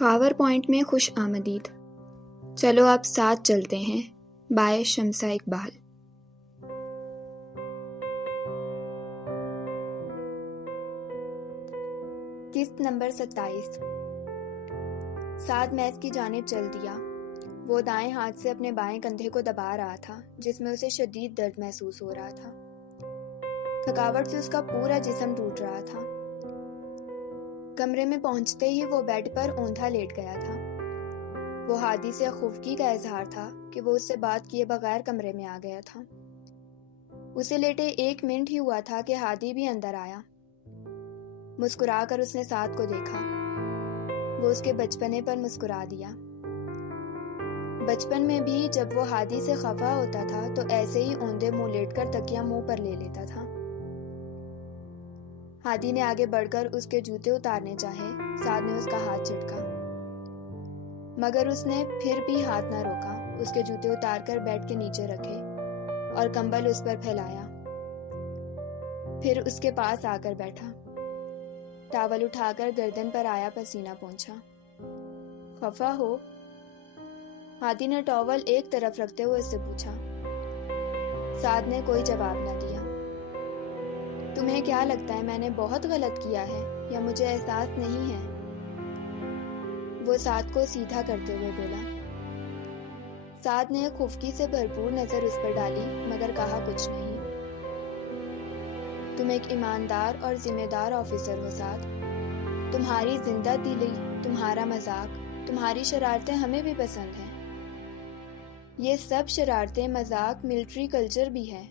Khawar point میں خوش آمدید. چلو آپ ساتھ چلتے ہیں. بائے شمسہ اقبال. قسط نمبر 27. سعد میز کی جانب چل دیا. وہ دائیں ہاتھ سے اپنے بائیں کندھے کو دبا رہا تھا جس میں اسے شدید درد محسوس ہو رہا تھا. تھکاوٹ سے اس کا پورا جسم ٹوٹ رہا تھا. کمرے میں پہنچتے ہی وہ بیڈ پر اوندھا لیٹ گیا تھا. وہ ہادی سے خفگی کا اظہار تھا کہ وہ اس سے بات کیے بغیر کمرے میں آ گیا تھا. اسے لیٹے 1 منٹ ہی ہوا تھا کہ ہادی بھی اندر آیا. مسکرا کر اس نے سعد کو دیکھا. وہ اس کے بچپنے پر مسکرا دیا. بچپن میں بھی جب وہ ہادی سے خفا ہوتا تھا تو ایسے ہی اوندے منہ لیٹ کر تکیہ منہ پر لے لیتا تھا. ہادی نے آگے بڑھ کر اس کے جوتے اتارنے چاہے. سعد نے اس کا ہاتھ جھٹکا مگر اس نے پھر بھی ہاتھ نہ روکا. اس کے جوتے اتار کر بیڈ کے نیچے رکھے اور کمبل اس پر پھیلایا. پھر اس کے پاس آ کر بیٹھا. ٹاول اٹھا کر گردن پر آیا پسینہ پونچھا. خفا ہو؟ ہادی نے ٹاول ایک طرف رکھتے ہوئے اس سے پوچھا. سعد نے کوئی جواب نہ دیا. تمہیں کیا لگتا ہے میں نے بہت غلط کیا ہے یا مجھے احساس نہیں ہے؟ وہ سعد کو سیدھا کرتے ہوئے بولا. سعد نے خفگی سے بھرپور نظر اس پر ڈالی مگر کہا کچھ نہیں. تم ایک ایماندار اور ذمہ دار آفیسر ہو سعد. تمہاری زندہ دلی، تمہارا مذاق، تمہاری شرارتیں ہمیں بھی پسند ہیں. یہ سب شرارتیں، مذاق، ملٹری کلچر بھی ہے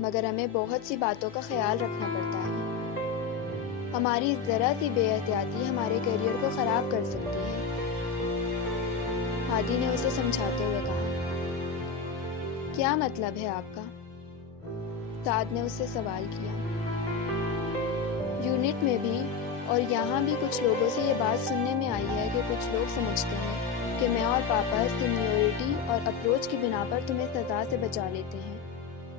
مگر ہمیں بہت سی باتوں کا خیال رکھنا پڑتا ہے. ہماری ذرا سی بے احتیاطی ہمارے کیریئر کو خراب کر سکتی ہے. ہادی نے اسے سمجھاتے ہوئے کہا. کیا مطلب ہے آپ کا؟ سعد نے اس سے سوال کیا. یونٹ میں بھی اور یہاں بھی کچھ لوگوں سے یہ بات سننے میں آئی ہے کہ کچھ لوگ سمجھتے ہیں کہ میں اور پاپا سینیورٹی اور اپروچ کی بنا پر تمہیں سزا سے بچا لیتے ہیں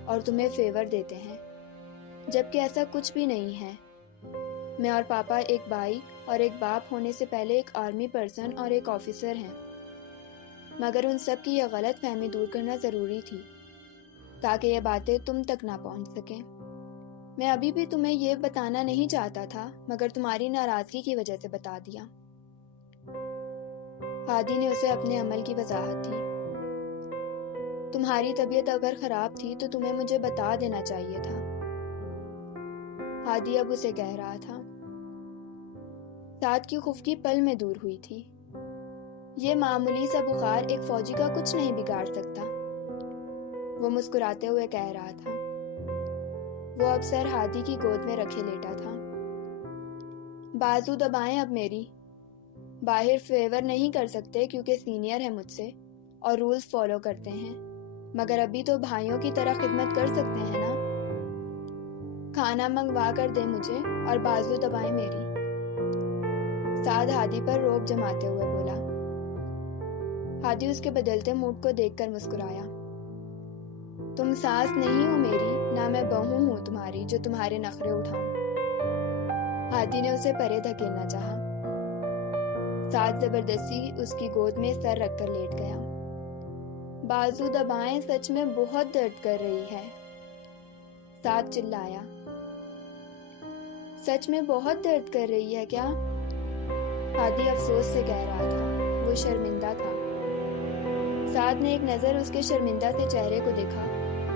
اور تمہیں فیور دیتے ہیں، جبکہ ایسا کچھ بھی نہیں ہے. میں اور پاپا ایک بھائی اور ایک باپ ہونے سے پہلے ایک آرمی پرسن اور ایک آفیسر ہیں. مگر ان سب کی یہ غلط فہمی دور کرنا ضروری تھی تاکہ یہ باتیں تم تک نہ پہنچ سکیں. میں ابھی بھی تمہیں یہ بتانا نہیں چاہتا تھا مگر تمہاری ناراضگی کی وجہ سے بتا دیا. ہادی نے اسے اپنے عمل کی وضاحت دی. تمہاری طبیعت اگر خراب تھی تو تمہیں مجھے بتا دینا چاہیے تھا. ہادی اب اسے کہہ رہا تھا. سعد کی خفگی پل میں دور ہوئی تھی. یہ معمولی سا بخار ایک فوجی کا کچھ نہیں بگاڑ سکتا. وہ مسکراتے ہوئے کہہ رہا تھا. وہ اب سر ہادی کی گود میں رکھے لیٹا تھا. بازو دبائیں اب میری. باہر فیور نہیں کر سکتے کیونکہ سینئر ہے مجھ سے اور رولز فالو کرتے ہیں مگر ابھی تو بھائیوں کی طرح خدمت کر سکتے ہیں نا. کھانا منگوا کر دے مجھے اور بازو دبائیں میری. سعد ہادی پر روب جماتے ہوئے بولا. ہادی اس کے بدلتے موڈ کو دیکھ کر مسکرایا. تم ساس نہیں ہو میری، نہ میں بہو ہوں تمہاری جو تمہارے نخرے اٹھاؤں. ہادی نے اسے پرے دھکیلنا چاہا. سعد زبردستی اس کی گود میں سر رکھ کر لیٹ گیا. بازو دبائیں سچ میں بہت درد کر رہی ہے. سعد چلایا. سچ میں بہت درد کر رہی ہے کیا؟ ہادی افسوس سے کہہ رہا تھا. وہ شرمندہ تھا. سعد نے ایک نظر اس کے شرمندہ سے چہرے کو دیکھا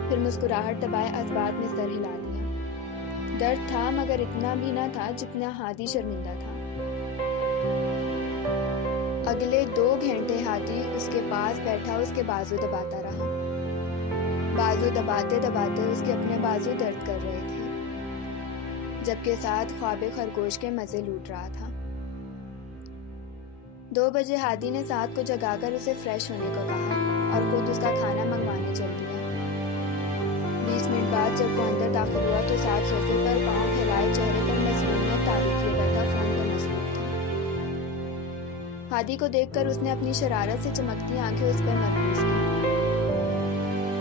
پھر مسکراہٹ دبائے اسبات میں سر ہلا دیا. درد تھا مگر اتنا بھی نہ تھا جتنا ہادی شرمندہ تھا. اگلے 2 گھنٹے ہادی اس کے پاس بیٹھا اس کے بازو دباتا رہا. بازو دباتے دباتے اس کے اپنے بازو درد کر رہے تھے جبکہ سعد خواب خرگوش کے مزے لوٹ رہا تھا. 2 بجے ہادی نے سعد کو جگا کر اسے فریش ہونے کو کہا اور خود اس کا کھانا منگوانے چل دیا. 20 منٹ بعد جب وہ اندر داخل ہوا تو سعد صوفے پر پاؤں پھیلائے چہرے پر مصنوعیت تاری کیے بیٹھا فون میں مصروف تھا. ہادی کو دیکھ کر اس نے اپنی شرارت سے چمکتی آنکھیں اس پر مرکوز کی.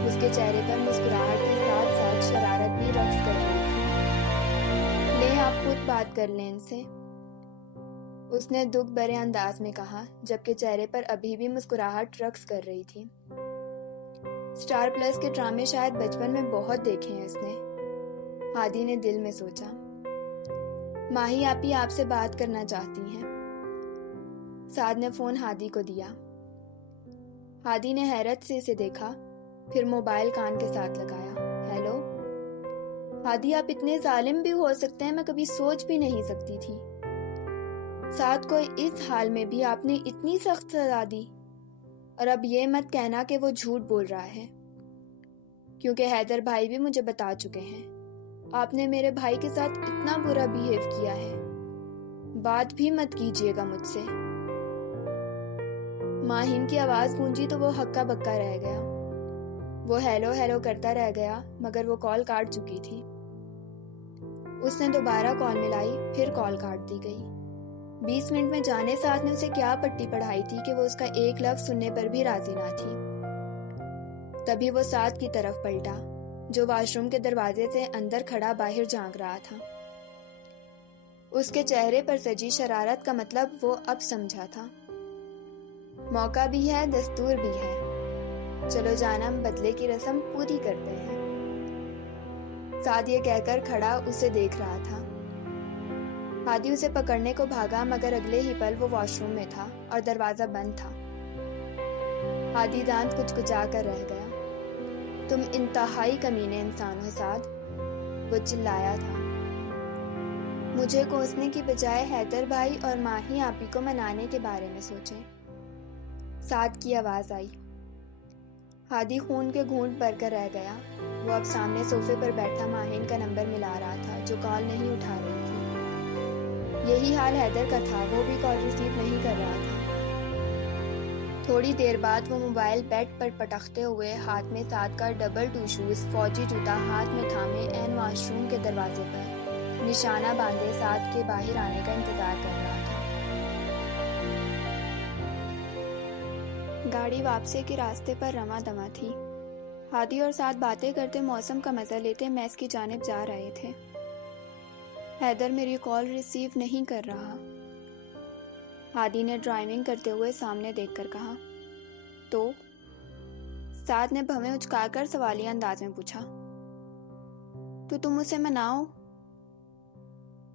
اس کے چہرے پر مسکراہٹ کے ساتھ ساتھ شرارت بھی رقص کر رہی تھی. لیں آپ خود بات کر لیں ان سے. اس نے دکھ بھرے انداز میں کہا، جبکہ چہرے پر ابھی بھی مسکراہٹ رقص کر رہی تھی۔ اسٹار پلس کے ڈرامے شاید بچپن میں بہت دیکھے ہیں اس نے، ہادی نے دل میں سوچا۔ ماہی آپی آپ سے بات کرنا چاہتی ہیں۔ سعد نے فون ہادی کو دیا۔ ہادی نے حیرت سے اسے دیکھا، پھر موبائل کان کے ساتھ لگایا۔ ہیلو؟ ہادی آپ اتنے ظالم بھی ہو سکتے ہیں، میں کبھی سوچ بھی نہیں سکتی تھی۔ سعد کو اس حال میں بھی آپ نے اتنی سخت سزا دی، اور اب یہ مت کہنا کہ وہ جھوٹ بول رہا ہے، کیونکہ حیدر بھائی بھی مجھے بتا چکے ہیں آپ نے میرے بھائی کے ساتھ اتنا برا بیہیو کیا ہے، بات بھی مت کیجیے گا مجھ سے۔ ماہین کی آواز گونجی تو وہ ہکا بکا رہ گیا۔ وہ ہیلو ہیلو کرتا رہ گیا، مگر وہ کال کاٹ چکی تھی۔ اس نے دوبارہ کال ملائی، پھر کال کاٹ دی گئی۔ 20 منٹ میں جانے ساتھ نے اسے کیا پٹی پڑھائی تھی کہ وہ اس کا ایک لفظ سننے پر بھی راضی نہ تھی۔ تبھی وہ سعد کی طرف پلٹا، جو واش روم کے دروازے سے اندر کھڑا باہر جھانک رہا تھا۔ اس کے چہرے پر سجی شرارت کا مطلب وہ اب سمجھا تھا۔ موقع بھی ہے، دستور بھی ہے، چلو جانم بدلے کی رسم پوری کرتے ہیں۔ سعد یہ کہہ کر کھڑا اسے دیکھ رہا تھا۔ ہادی اسے پکڑنے کو بھاگا، مگر اگلے ہی پل وہ واش روم میں تھا اور دروازہ بند تھا۔ ہادی دانت کچکچا کر رہ گیا۔ تم انتہائی کمینے انسان ہو سعد، وہ چلایا تھا۔ مجھے کوسنے کی بجائے حیدر بھائی اور ماہی آپی کو منانے کے بارے میں سوچیں، سعد کی آواز آئی۔ ہادی خون کے گھونٹ بھر کر رہ گیا۔ وہ اب سامنے صوفے پر بیٹھا ماہین کا نمبر ملا رہا تھا، جو کال نہیں اٹھا رہی تھی۔ یہی حال حیدر کا تھا، وہ بھی کال ریسیو نہیں کر رہا تھا۔ تھوڑی دیر بعد وہ موبائل بیڈ پر پٹکتے ہوئے ہاتھ میں سعد کا ڈبل ٹو شوز فوجی جوتا ہاتھ میں تھامے عین واش روم کے دروازے پر نشانہ باندھے سعد کے باہر آنے کا انتظار کر رہا تھا۔ گاڑی واپسی کے راستے پر رواں دواں تھی۔ ہادی اور سعد باتیں کرتے موسم کا مزہ لیتے میس کی جانب جا رہے تھے۔ حیدر میری کال ریسیو نہیں کر رہا، ہادی نے ڈرائیونگ کرتے ہوئے سامنے دیکھ کر کہا۔ تو سعد نے بھویں اچکا کر سوالیہ انداز میں پوچھا۔ تو تم اسے مناؤ،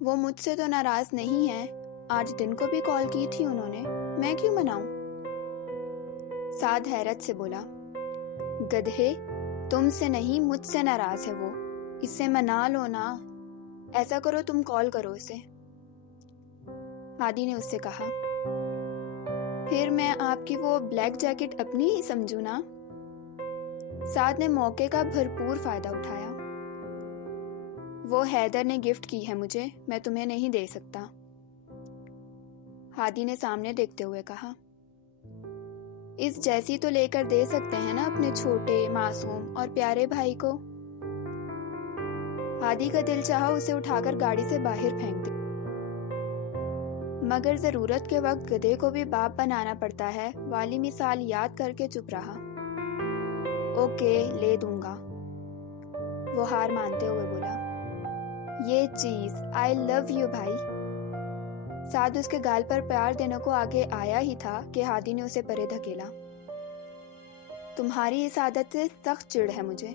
وہ مجھ سے تو ناراض نہیں ہے، آج دن کو بھی کال کی تھی انہوں نے، میں کیوں مناؤں؟ سعد حیرت سے بولا، گدھے، تم سے نہیں مجھ سے ناراض ہے وہ، اس سے منا لو نا، ایسا کرو تم کال کرو اسے۔ ہادی نے اس سے کہا، پھر میں آپ کی وہ بلیک جیکٹ اپنی ہی سمجھوں نا؟ سعد نے موقع کا بھرپور فائدہ اٹھایا۔ وہ حیدر نے گفٹ کی ہے مجھے، میں تمہیں نہیں دے سکتا۔ ہادی نے سامنے دیکھتے ہوئے کہا، اس جیسی تو لے کر دے سکتے ہیں نا اپنے چھوٹے معصوم اور پیارے بھائی کو۔ ہادی کا دل چاہا اسے اٹھا کر گاڑی سے باہر پھینک دے، مگر ضرورت کے وقت گدھے کو بھی باپ بنانا پڑتا ہے والی مثال یاد کر کے چپ رہا۔ اوکے، لے دوں گا، وہ ہار مانتے ہوئے بولا۔ یہ چیز، آئی لو یو بھائی۔ سعد اس کے گال پر پیار دینے کو آگے آیا ہی تھا کہ ہادی نے اسے پرے دھکیلا۔ تمہاری اس عادت سے سخت چڑ ہے مجھے،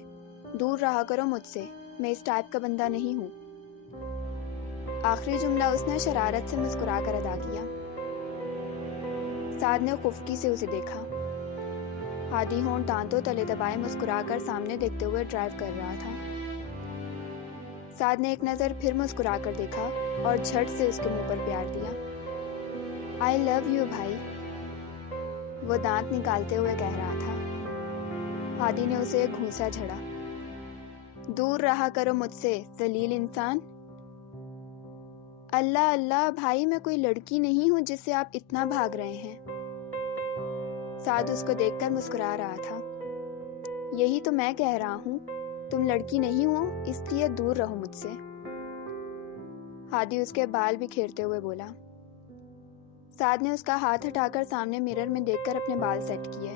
دور رہا کرو مجھ سے، میں اس ٹائپ کا بندہ نہیں ہوں۔ آخری جملہ اس نے شرارت سے مسکرا کر ادا کیا۔ سعد نے خفکی سے اسے دیکھا۔ ہادی ہونٹ دانتوں تلے دبائے مسکرا کر سامنے دیکھتے ہوئے ڈرائیو کر رہا تھا۔ سعد نے ایک نظر پھر مسکرا کر دیکھا اور جھٹ سے اس کے منہ پر پیار دیا۔ آئی لو یو بھائی، وہ دانت نکالتے ہوئے کہہ رہا تھا۔ ہادی نے اسے ایک گھونسا جھڑا۔ دور رہا کرو مجھ سے، ذلیل انسان۔ اللہ اللہ بھائی، میں کوئی لڑکی نہیں ہوں جس سے آپ اتنا بھاگ رہے ہیں۔ سعد اس کو دیکھ کر مسکرا رہا تھا۔ یہی تو میں کہہ رہا ہوں، تم لڑکی نہیں ہو، اس لیے دور رہو مجھ سے۔ ہادی اس کے بال بکھیرتے ہوئے بولا۔ سعد نے اس کا ہاتھ ہٹا کر سامنے مرر میں دیکھ کر اپنے بال سیٹ کیے۔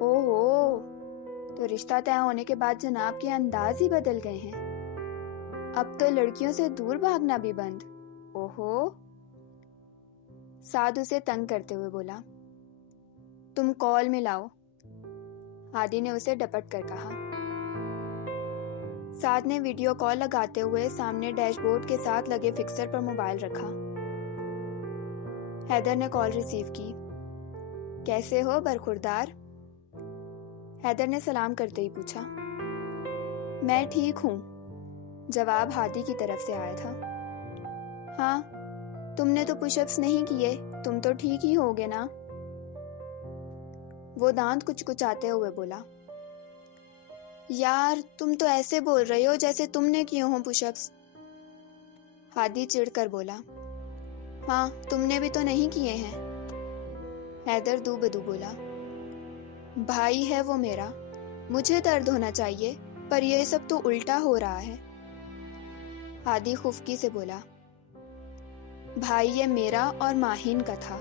او ہو، تو رشتہ طے ہونے کے بعد جناب کے انداز ہی بدل گئے ہیں، اب تو لڑکیوں سے دور بھاگنا بھی بند۔ اوہو، سعد اسے تنگ کرتے ہوئے بولا، تم کال میں لاؤ۔ ہادی نے اسے ڈپٹ کر کہا۔ سعد نے ویڈیو کال لگاتے ہوئے سامنے ڈیش بورڈ کے ساتھ لگے فکسر پر موبائل رکھا۔ حیدر نے کال ریسیو کی۔ کیسے ہو برخوردار؟ حیدر نے سلام کرتے ہی پوچھا۔ میں ٹھیک ہوں، جواب ہادی کی طرف سے آیا تھا۔ ہاں، تم نے تو پش اپس نہیں کیے، تم تو ٹھیک ہی ہوگے نا؟ وہ دانت کچکچاتے ہوئے بولا۔ یار تم تو ایسے بول رہے ہو جیسے تم نے کیے ہوں پش اپس۔ ہادی چڑ کر بولا۔ ہاں، تم نے بھی تو نہیں کیے ہیں۔ حیدر دو بدو بولا۔ بھائی ہے وہ میرا، مجھے درد ہونا چاہیے، پر یہ سب تو الٹا ہو رہا ہے۔ ہادی خفکی سے بولا۔ بھائی یہ میرا اور ماہین کا تھا،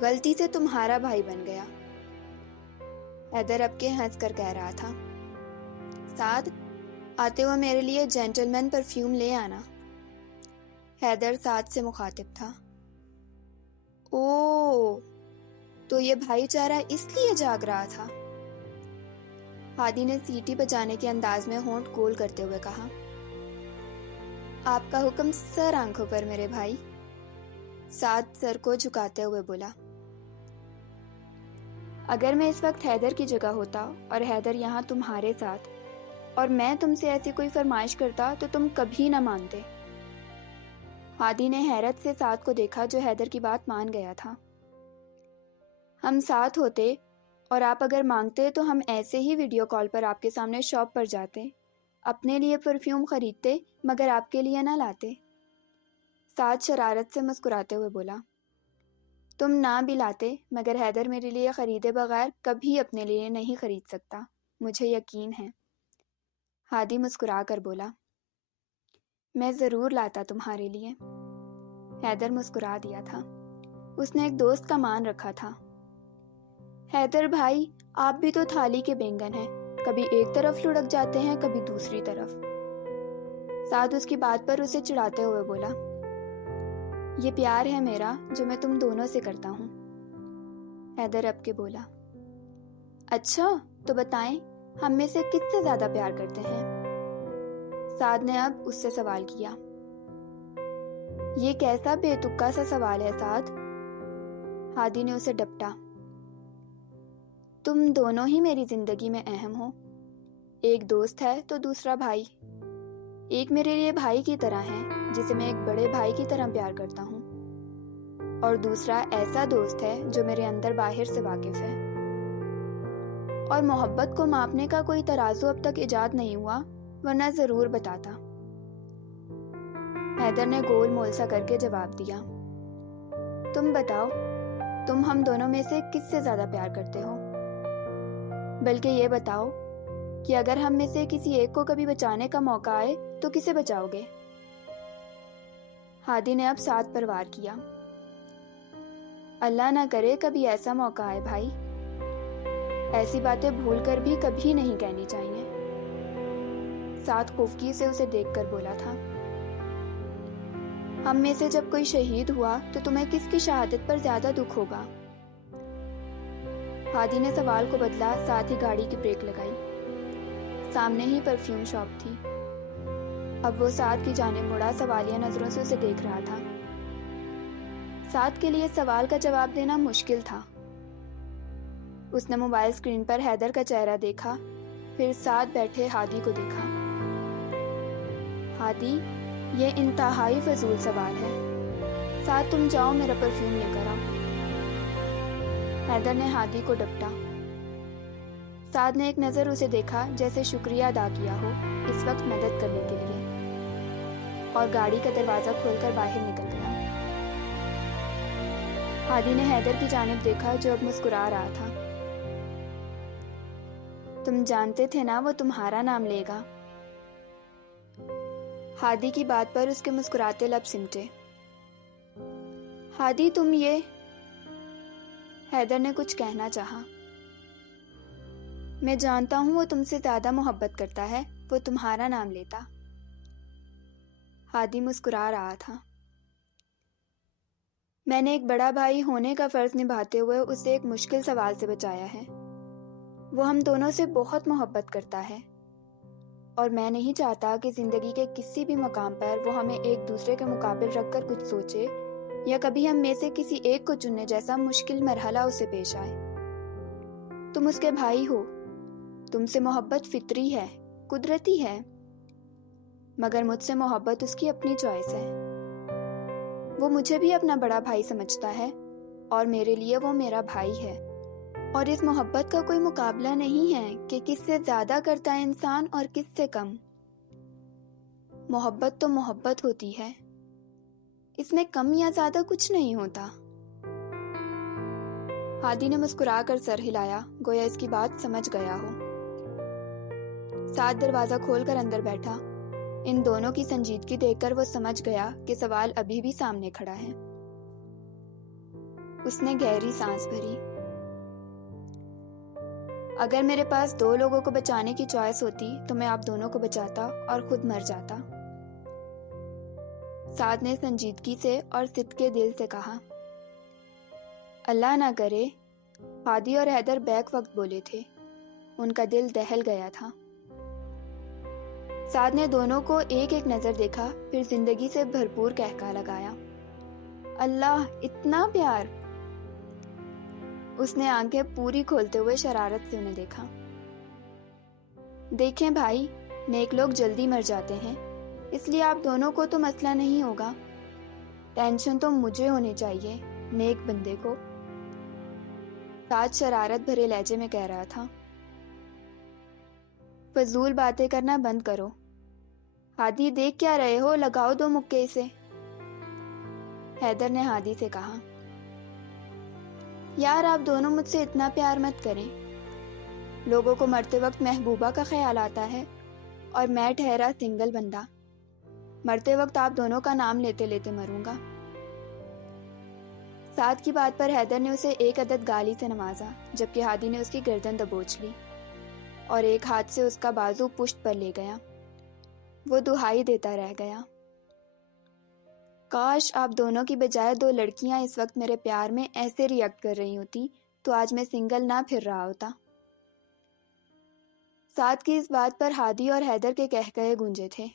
غلطی سے تمہارا بھائی بن گیا۔ حیدر اب کے ہنس کر کہہ رہا تھا۔ سعد، آتے ہوئے میرے لیے جینٹل مین پرفیوم لے آنا۔ حیدر سعد سے مخاطب تھا۔ او، تو یہ بھائی چارہ اس لیے جاگ رہا تھا؟ ہادی نے سیٹی بجانے کے انداز میں ہونٹ گول کرتے ہوئے کہا۔ آپ کا حکم سر آنکھوں پر میرے بھائی، سعد سر کو جھکاتے ہوئے بولا۔ اگر میں اس وقت حیدر کی جگہ ہوتا اور حیدر یہاں تمہارے ساتھ، اور میں تم سے ایسی کوئی فرمائش کرتا تو تم کبھی نہ مانتے۔ ہادی نے حیرت سے سعد کو دیکھا جو حیدر کی بات مان گیا تھا۔ ہم ساتھ ہوتے اور آپ اگر مانگتے تو ہم ایسے ہی ویڈیو کال پر آپ کے سامنے شاپ پر جاتے، اپنے لیے پرفیوم خریدتے مگر آپ کے لیے نہ لاتے۔ سعد شرارت سے مسکراتے ہوئے بولا۔ تم نہ بھی لاتے مگر حیدر میرے لیے خریدے بغیر کبھی اپنے لیے نہیں خرید سکتا، مجھے یقین ہے۔ ہادی مسکرا کر بولا۔ میں ضرور لاتا تمہارے لیے۔ حیدر مسکرا دیا تھا، اس نے ایک دوست کا مان رکھا تھا۔ حیدر بھائی، آپ بھی تو تھالی کے بینگن ہیں، کبھی ایک طرف لڑک جاتے ہیں کبھی دوسری طرف۔ سعد اس کی بات پر اسے چڑھاتے ہوئے بولا۔ یہ پیار ہے میرا جو میں تم دونوں سے کرتا ہوں۔ حیدر اب کے بولا۔ اچھا تو بتائیں ہم میں سے کس سے زیادہ پیار کرتے ہیں؟ سعد نے اب اس سے سوال کیا۔ یہ کیسا بے تکا سا سوال ہے سعد؟ ہادی نے اسے ڈپٹا۔ تم دونوں ہی میری زندگی میں اہم ہو، ایک دوست ہے تو دوسرا بھائی۔ ایک میرے لیے بھائی کی طرح ہے جسے میں ایک بڑے بھائی کی طرح پیار کرتا ہوں، اور دوسرا ایسا دوست ہے جو میرے اندر باہر سے واقف ہے۔ اور محبت کو ماپنے کا کوئی ترازو اب تک ایجاد نہیں ہوا، ورنہ ضرور بتاتا۔ حیدر نے گول مول سا کر کے جواب دیا۔ تم بتاؤ، تم ہم دونوں میں سے کس سے زیادہ پیار کرتے ہو؟ بلکہ یہ بتاؤ کہ اگر ہم میں سے کسی ایک کو کبھی بچانے کا موقع آئے تو کسے بچاؤ گے؟ ہادی نے اب سعد پر وار کیا۔ اللہ نہ کرے کبھی ایسا موقع آئے بھائی، ایسی باتیں بھول کر بھی کبھی نہیں کہنی چاہیے۔ سعد خفکی سے اسے دیکھ کر بولا تھا۔ ہم میں سے جب کوئی شہید ہوا تو تمہیں کس کی شہادت پر زیادہ دکھ ہوگا؟ ہادی نے سوال کو بدلا، ساتھ ہی گاڑی کی بریک لگائی۔ سامنے ہی پرفیوم شاپ تھی۔ اب وہ سعد کی جانب مڑا سوالیہ نظروں سے اسے دیکھ رہا تھا۔ سعد کے لیے سوال کا جواب دینا مشکل تھا۔ اس نے موبائل اسکرین پر حیدر کا چہرہ دیکھا، پھر ساتھ بیٹھے ہادی کو دیکھا۔ ہادی، یہ انتہائی فضول سوال ہے، ساتھ تم جاؤ میرا پرفیوم لے کر آؤ۔ حیدر نے ہادی کو ڈپٹا۔ سعد نے ایک نظر اسے دیکھا جیسے شکریہ ادا کیا ہو اس وقت مدد کرنے کے لیے، اور گاڑی کا دروازہ کھول کر باہر نکل گیا۔ ہادی نے حیدر کی جانب دیکھا جو اب مسکرا رہا تھا۔ تم جانتے تھے نا وہ تمہارا نام لے گا؟ ہادی کی بات پر اس کے مسکراتے لب سمٹے۔ ہادی تم یہ… حیدر نے کچھ کہنا چاہا۔ میں جانتا ہوں وہ تم سے زیادہ محبت کرتا ہے، وہ تمہارا نام لیتا۔ ہادی مسکرا رہا تھا۔ میں نے ایک بڑا بھائی ہونے کا فرض نبھاتے ہوئے اسے ایک مشکل سوال سے بچایا ہے۔ وہ ہم دونوں سے بہت محبت کرتا ہے اور میں نہیں چاہتا کہ زندگی کے کسی بھی مقام پر وہ ہمیں ایک دوسرے کے مقابل رکھ کر کچھ سوچے یا کبھی ہم میں سے کسی ایک کو چننے جیسا مشکل مرحلہ اسے پیش آئے۔ تم اس کے بھائی ہو، تم سے محبت فطری ہے، قدرتی ہے، مگر مجھ سے محبت اس کی اپنی چوائس ہے۔ وہ مجھے بھی اپنا بڑا بھائی سمجھتا ہے اور میرے لیے وہ میرا بھائی ہے، اور اس محبت کا کوئی مقابلہ نہیں ہے کہ کس سے زیادہ کرتا ہے انسان اور کس سے کم۔ محبت تو محبت ہوتی ہے، اس میں کم یا زیادہ کچھ نہیں ہوتا۔ ہادی نے مسکرا کر سر ہلایا، گویا اس کی بات سمجھ گیا ہو۔ سعد دروازہ کھول کر اندر بیٹھا۔ ان دونوں کی سنجیدگی دیکھ کر وہ سمجھ گیا کہ سوال ابھی بھی سامنے کھڑا ہے۔ اس نے گہری سانس بھری۔ اگر میرے پاس 2 لوگوں کو بچانے کی چوائس ہوتی تو میں آپ دونوں کو بچاتا اور خود مر جاتا۔ سعد نے سنجیدگی سے اور صدقے دل سے کہا۔ اللہ نہ کرے، ہادی اور حیدر بیک وقت بولے تھے، ان کا دل دہل گیا تھا۔ سعد نے دونوں کو ایک ایک نظر دیکھا، پھر زندگی سے بھرپور کہکا لگایا، اللہ، اتنا پیار! اس نے آنکھیں پوری کھولتے ہوئے شرارت سے انہیں دیکھا۔ دیکھیں بھائی، نیک لوگ جلدی مر جاتے ہیں، اس لیے آپ دونوں کو تو مسئلہ نہیں ہوگا۔ ٹینشن تو مجھے ہونی چاہیے، نیک بندے کو۔ سعد شرارت بھرے لہجے میں کہہ رہا تھا۔ فضول باتیں کرنا بند کرو۔ ہادی، دیکھ کیا رہے ہو، لگاؤ 2 مکے اسے۔ حیدر نے ہادی سے کہا۔ یار، آپ دونوں مجھ سے اتنا پیار مت کریں۔ لوگوں کو مرتے وقت محبوبہ کا خیال آتا ہے اور میں ٹھہرا سنگل بندہ، مرتے وقت آپ دونوں کا نام لیتے لیتے مروں گا۔ سعد کی بات پر حیدر نے اسے ایک عدد گالی سے نوازا، جبکہ ہادی نے اس کی گردن دبوچ لی اور ایک ہاتھ سے اس کا بازو پشت پر لے گیا۔ وہ دہائی دیتا رہ گیا، کاش آپ دونوں کی بجائے 2 لڑکیاں اس وقت میرے پیار میں ایسے ریئیکٹ کر رہی ہوتی تو آج میں سنگل نہ پھر رہا ہوتا۔ سعد کی اس بات پر ہادی اور حیدر کے قہقہے گونجے تھے۔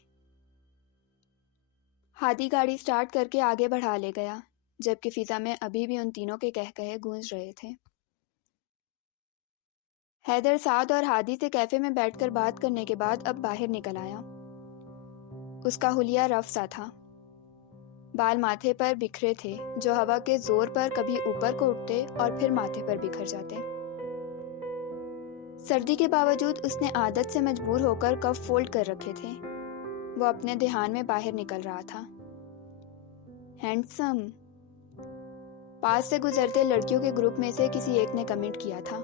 ہادی گاڑی سٹارٹ کر کے آگے بڑھا لے گیا، جبکہ فضا میں ابھی بھی ان تینوں کے قہقہے گونج رہے تھے۔ حیدر سعد اور ہادی سے کیفے میں بیٹھ کر بات کرنے کے بعد اب باہر نکل آیا۔ اس کا حلیہ رف سا تھا، بال ماتھے پر بکھرے تھے جو ہوا کے زور پر کبھی اوپر کو اٹھتے اور پھر ماتھے پر بکھر جاتے۔ سردی کے باوجود اس نے عادت سے مجبور ہو کر کف فولڈ کر رکھے تھے۔ وہ اپنے دھیان میں باہر نکل رہا تھا۔ ہینڈسم، پاس سے گزرتے لڑکیوں کے گروپ میں سے کسی ایک نے کمنٹ کیا تھا۔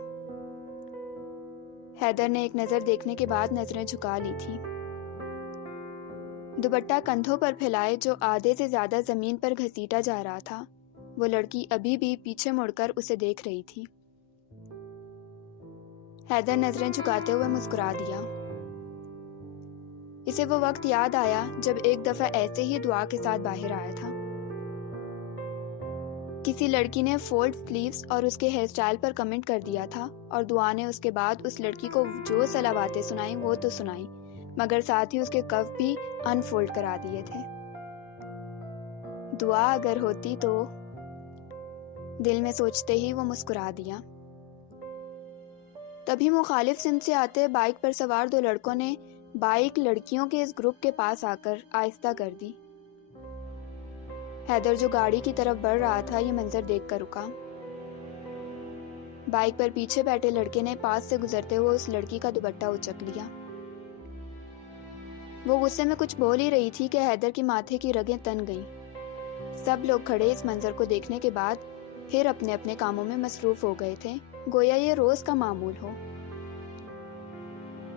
حیدر نے ایک نظر دیکھنے کے بعد نظریں جھکا لی تھی۔ دوپٹہ کندھوں پر پھیلائے جو آدھے سے زیادہ زمین پر گھسیٹا جا رہا تھا، وہ لڑکی ابھی بھی پیچھے مڑ کر اسے دیکھ رہی تھی۔ حیدر نظریں جھکاتے ہوئے مسکرا دیا۔ اسے وہ وقت یاد آیا جب ایک دفعہ ایسے ہی دعا کے ساتھ باہر آیا تھا۔ کسی لڑکی نے فولڈ سلیوز اور اس کے ہیئر سٹائل پر کمنٹ کر دیا تھا، اور دعا نے اس کے بعد اس لڑکی کو جو صلواتیں سنائیں وہ تو سنائیں، مگر ساتھ ہی اس کے کف بھی انفولڈ کرا دیے تھے۔ دعا اگر ہوتی تو، دل میں سوچتے ہی وہ مسکرا دیا۔ تبھی مخالف سمت سے آتے بائک پر سوار 2 لڑکوں نے بائک لڑکیوں کے اس گروپ کے پاس آ کر آہستہ کر دی۔ حیدر جو گاڑی کی طرف بڑھ رہا تھا یہ منظر دیکھ کر رکا۔ بائک پر پیچھے بیٹھے لڑکے نے پاس سے گزرتے ہوئے اس لڑکی کا دوپٹہ اچک لیا۔ وہ غصے میں کچھ بول ہی رہی تھی کہ حیدر کی ماتھے کی رگیں تن گئیں۔ سب لوگ کھڑے اس منظر کو دیکھنے کے بعد پھر اپنے اپنے کاموں میں مصروف ہو گئے تھے، گویا یہ روز کا معمول ہو۔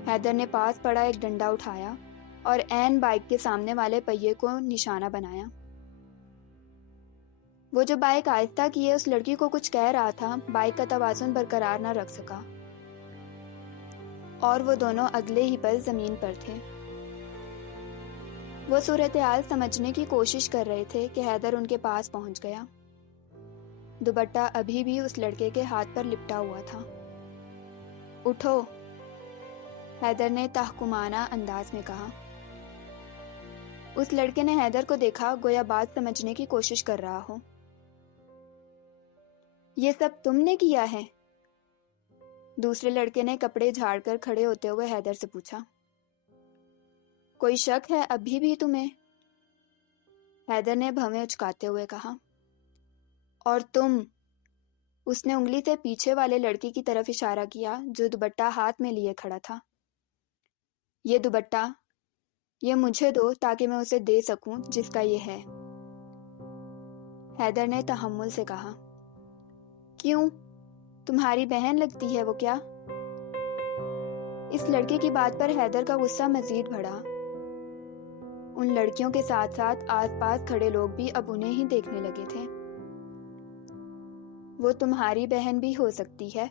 حیدر نے پاس پڑا ایک ڈنڈا اٹھایا اور عین بائک کے سامنے والے پہیے کو نشانہ بنایا۔ وہ جو بائک آہستہ کیے اس لڑکی کو کچھ کہہ رہا تھا، بائک کا توازن برقرار نہ رکھ سکا اور وہ دونوں اگلے ہی پل زمین پر تھے۔ وہ صورتحال سمجھنے کی کوشش کر رہے تھے کہ حیدر ان کے پاس پہنچ گیا۔ دوپٹہ ابھی بھی اس لڑکے کے ہاتھ پر لپٹا ہوا تھا۔ اٹھو، حیدر نے تحکمانہ انداز میں کہا۔ اس لڑکے نے حیدر کو دیکھا، گویا بات سمجھنے کی کوشش کر رہا ہو۔ یہ سب تم نے کیا ہے؟ دوسرے لڑکے نے کپڑے جھاڑ کر کھڑے ہوتے ہوئے حیدر سے پوچھا۔ کوئی شک ہے ابھی بھی تمہیں؟ حیدر نے بھویں اچکاتے ہوئے کہا۔ اور تم؟ اس نے انگلی سے پیچھے والے لڑکے کی طرف اشارہ کیا جو دوپٹہ ہاتھ میں لیے کھڑا تھا۔ یہ دوپٹہ، یہ مجھے دو تاکہ میں اسے دے سکوں جس کا یہ ہے۔ حیدر نے تحمل سے کہا۔ کیوں؟ تمہاری بہن لگتی ہے وہ کیا؟ اس لڑکے کی بات پر حیدر کا غصہ مزید بڑھا۔ ان لڑکیوں کے ساتھ ساتھ آس پاس کھڑے لوگ بھی اب انہیں ہی دیکھنے لگے تھے۔ وہ تمہاری بہن بھی ہو سکتی ہے،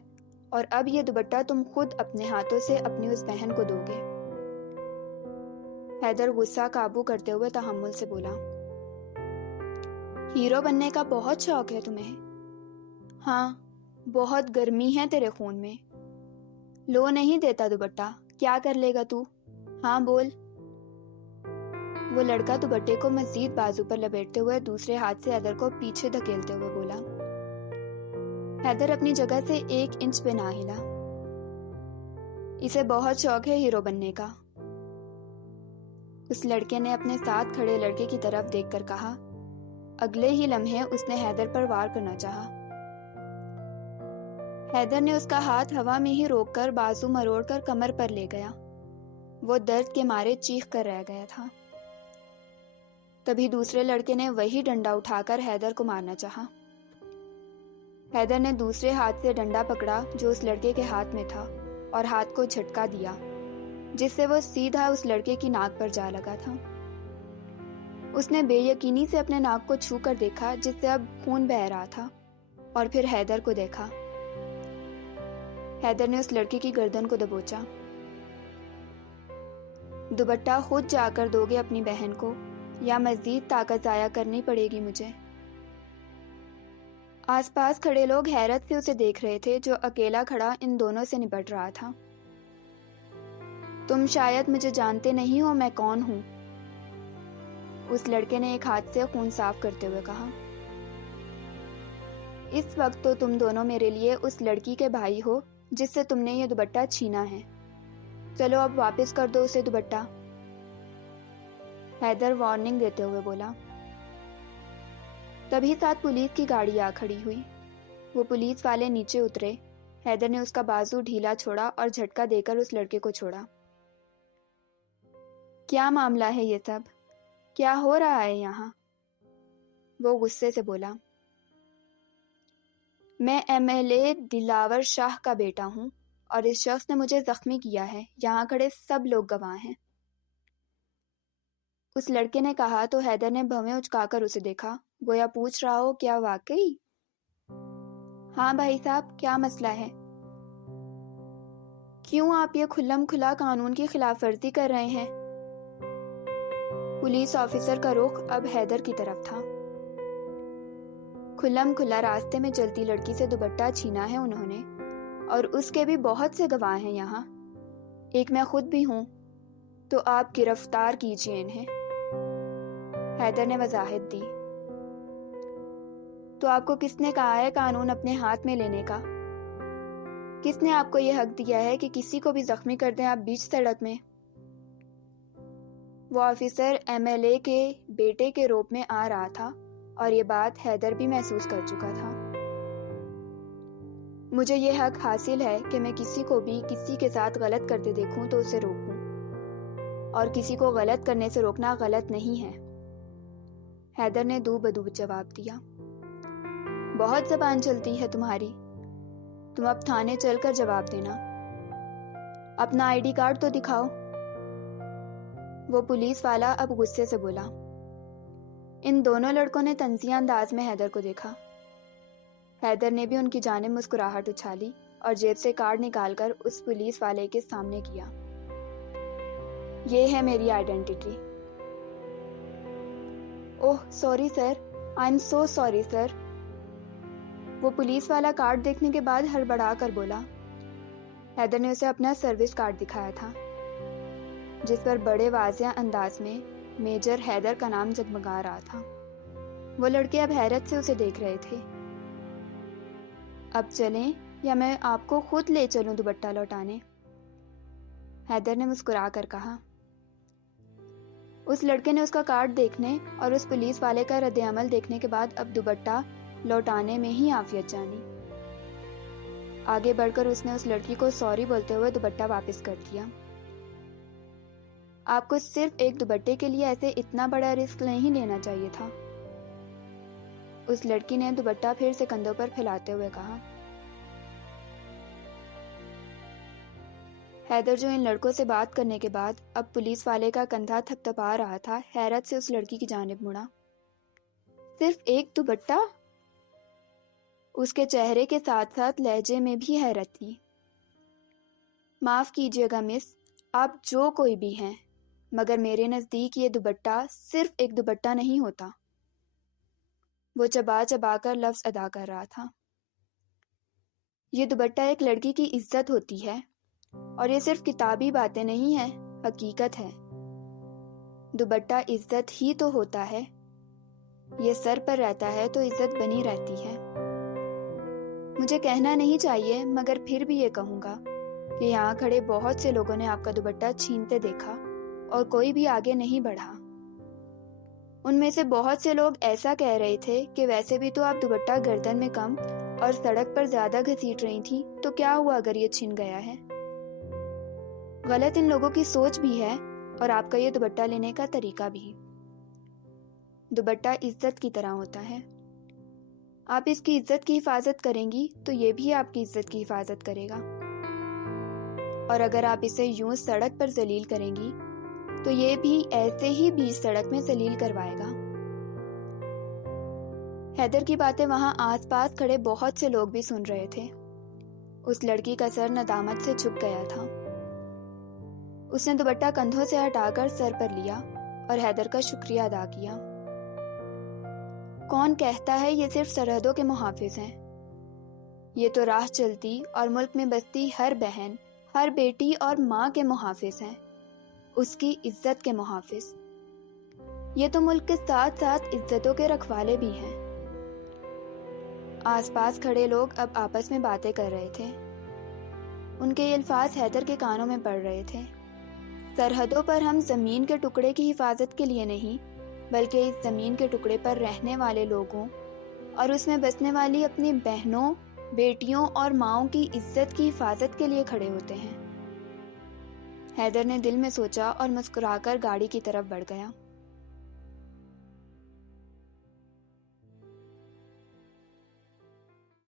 اور اب یہ دوپٹہ تم خود اپنے ہاتھوں سے اپنی اس بہن کو دو گے۔ حیدر غصہ قابو کرتے ہوئے تحمل سے بولا۔ ہیرو بننے کا بہت شوق ہے تمہیں؟ ہاں، بہت گرمی ہے تیرے خون میں۔ لو نہیں دیتا دوپٹہ، کیا کر لے گا تو؟ ہاں بول۔ وہ لڑکا دوپٹے کو مزید بازو پر لپیٹتے ہوئے دوسرے ہاتھ سے حیدر کو پیچھے دھکیلتے ہوئے بولا۔ حیدر اپنی جگہ سے 1 انچ پہ نہ ہلا۔ اسے بہت شوق ہے ہیرو بننے کا۔ اس لڑکے نے اپنے ساتھ کھڑے لڑکے کی طرف دیکھ کر کہا۔ اگلے ہی لمحے اس نے حیدر پر وار کرنا چاہا۔ حیدر نے اس کا ہاتھ ہوا میں ہی روک کر بازو مروڑ کر کمر پر لے گیا۔ وہ درد کے مارے چیخ کر رہ گیا تھا۔ تبھی دوسرے لڑکے نے وہی ڈنڈا اٹھا کر حیدر کو مارنا چاہا۔ حیدر نے دوسرے ہاتھ سے ڈنڈا پکڑا جو اس لڑکے کے ہاتھ میں تھا اور ہاتھ کو جھٹکا دیا جس سے وہ سیدھا اس لڑکے کی ناک پر جا لگا تھا۔ اس نے بے یقینی سے اپنے ناک کو چھو کر دیکھا جس سے اب خون بہہ رہا تھا، اور پھر حیدر کو دیکھا۔ حیدر نے اس لڑکے کی گردن کو دبوچا۔ دوپٹہ خود جا کر دو گے اپنی بہن کو یا مزید طاقت ضائع کرنی پڑے گی مجھے؟ آس پاس کھڑے لوگ حیرت سے اسے دیکھ رہے تھے جو اکیلا کھڑا ان دونوں سے نپٹ رہا تھا۔ تم شاید مجھے جانتے نہیں ہو میں کون ہوں، اس لڑکے نے ایک ہاتھ سے خون صاف کرتے ہوئے کہا۔ اس وقت تو تم دونوں میرے لیے اس لڑکی کے بھائی ہو جس سے تم نے یہ دوپٹہ چھینا ہے۔ چلو اب واپس کر دو اسے دوپٹہ، حیدر وارننگ دیتے ہوئے بولا۔ تبھی ساتھ پولیس کی گاڑی آ کھڑی ہوئی۔ وہ پولیس والے نیچے اترے۔ حیدر نے اس کا بازو ڈھیلا چھوڑا اور جھٹکا دے کر اس لڑکے کو چھوڑا۔ کیا معاملہ ہے یہ سب؟ کیا ہو رہا ہے یہاں؟ وہ غصے سے بولا۔ میں MLA دلاور شاہ کا بیٹا ہوں اور اس شخص نے مجھے زخمی کیا ہے، یہاں کھڑے سب لوگ گواہ ہیں، اس لڑکے نے کہا تو حیدر نے بھویں اچکا کر اسے دیکھا، گویا پوچھ رہا ہو کیا واقعی؟ ہاں بھائی صاحب، کیا مسئلہ ہے؟ کیوں آپ یہ کھلم کھلا قانون کی خلاف ورزی کر رہے ہیں؟ پولیس آفیسر کا رخ اب حیدر کی طرف تھا۔ کھلم کھلا راستے میں چلتی لڑکی سے دوپٹہ چھینا ہے انہوں نے، اور اس کے بھی بہت سے گواہ ہیں یہاں، ایک میں خود بھی ہوں، تو آپ گرفتار کیجیے انہیں، حیدر نے وضاحت دی۔ تو آپ کو کس نے کہا ہے قانون اپنے ہاتھ میں لینے کا؟ کس نے آپ کو یہ حق دیا ہے کہ کسی کو بھی زخمی کر دیں آپ بیچ سڑک میں؟ وہ آفیسر MLA کے بیٹے کے روپ میں آ رہا تھا اور یہ بات حیدر بھی محسوس کر چکا تھا۔ مجھے یہ حق حاصل ہے کہ میں کسی کو بھی کسی کے ساتھ غلط کرتے دیکھوں تو اسے روکوں، اور کسی کو غلط کرنے سے روکنا غلط نہیں ہے، حیدر نے دو بدو جواب دیا۔ بہت زبان چلتی ہے تمہاری، تم اب تھانے چل کر جواب دینا، اپنا ID کارڈ تو دکھاؤ، وہ پولیس والا اب غصے سے بولا۔ ان دونوں لڑکوں نے طنزیہ انداز میں حیدر کو دیکھا۔ حیدر نے بھی ان کی جانب مسکراہٹ اچھالی اور جیب سے کارڈ نکال کر اس پولیس والے کے سامنے کیا۔ یہ ہے میری identity. Oh sorry sir, I am so sorry sir, وہ پولیس والا کارڈ دیکھنے کے بعد ہڑبڑا کر بولا۔ حیدر نے اسے اپنا سروس کارڈ دکھایا تھا جس پر بڑے واضح انداز میں میجر حیدر کا نام جگمگا رہا تھا۔ وہ لڑکے اب حیرت سے اسے دیکھ رہے تھے۔ اب چلیں یا میں آپ کو خود لے چلوں دوپٹہ لوٹانے؟ حیدر نے مسکرا کر کہا۔ اس لڑکے نے اس کا کارڈ دیکھنے اور اس پولیس والے کا رد عمل دیکھنے کے بعد اب دوپٹہ لوٹانے میں ہی عافیت جانی۔ آگے بڑھ کر اس نے اس لڑکی کو سوری بولتے ہوئے دوپٹہ واپس کر دیا۔ آپ کو صرف ایک دوپٹے کے لیے ایسے اتنا بڑا رسک نہیں لینا چاہیے تھا، اس لڑکی نے دوپٹہ پھر سے کندھوں پر پھیلاتے ہوئے کہا۔ حیدر جو ان لڑکوں سے بات کرنے کے بعد اب پولیس والے کا کندھا تھپتھپا رہا تھا، حیرت سے اس لڑکی کی جانب مڑا۔ صرف ایک دوپٹہ؟ اس کے چہرے کے ساتھ ساتھ لہجے میں بھی حیرت تھی۔ معاف کیجیے گا مس، آپ جو کوئی بھی ہیں، مگر میرے نزدیک یہ دوپٹہ صرف ایک دوپٹہ نہیں ہوتا۔ وہ چبا چبا کر لفظ ادا کر رہا تھا۔ یہ دوپٹہ ایک لڑکی کی عزت ہوتی ہے، اور یہ صرف کتابی باتیں نہیں ہیں، حقیقت ہے۔ دوپٹہ عزت ہی تو ہوتا ہے، یہ سر پر رہتا ہے تو عزت بنی رہتی ہے۔ مجھے کہنا نہیں چاہیے مگر پھر بھی یہ کہوں گا کہ یہاں کھڑے بہت سے لوگوں نے آپ کا دوپٹہ چھینتے دیکھا اور کوئی بھی آگے نہیں بڑھا۔ ان میں سے بہت سے لوگ ایسا کہہ رہے تھے کہ ویسے بھی تو آپ دوپٹہ گردن میں کم اور سڑک پر زیادہ گھسیٹ رہی تھی، تو کیا ہوا اگر یہ چھن گیا ہے؟ غلط ان لوگوں کی سوچ بھی ہے اور آپ کا یہ دوپٹہ لینے کا طریقہ بھی۔ دوپٹہ عزت کی طرح ہوتا ہے، آپ اس کی عزت کی حفاظت کریں گی تو یہ بھی آپ کی عزت کی حفاظت کرے گا، اور اگر آپ اسے یوں سڑک پر ذلیل کریں گی تو یہ بھی ایسے ہی بیچ سڑک میں ذلیل کروائے گا۔ حیدر کی باتیں وہاں آس پاس کھڑے بہت سے لوگ بھی سن رہے تھے۔ اس لڑکی کا سر ندامت سے جھک گیا تھا۔ اس نے دوپٹہ کندھوں سے ہٹا کر سر پر لیا اور حیدر کا شکریہ ادا کیا۔ کون کہتا ہے یہ صرف سرحدوں کے محافظ ہیں؟ یہ تو راہ چلتی اور ملک میں بستی ہر بہن، ہر بیٹی اور ماں کے محافظ ہیں، اس کی عزت کے محافظ۔ یہ تو ملک کے ساتھ ساتھ عزتوں کے رکھوالے بھی ہیں۔ آس پاس کھڑے لوگ اب آپس میں باتیں کر رہے تھے۔ ان کے یہ الفاظ حیدر کے کانوں میں پڑ رہے تھے۔ سرحدوں پر ہم زمین کے ٹکڑے کی حفاظت کے لیے نہیں، بلکہ اس زمین کے ٹکڑے پر رہنے والے لوگوں اور اس میں بسنے والی اپنی بہنوں، بیٹیوں اور ماؤں کی عزت کی حفاظت کے لیے کھڑے ہوتے ہیں۔ حیدر نے دل میں سوچا اور مسکرا کر گاڑی کی طرف بڑھ گیا۔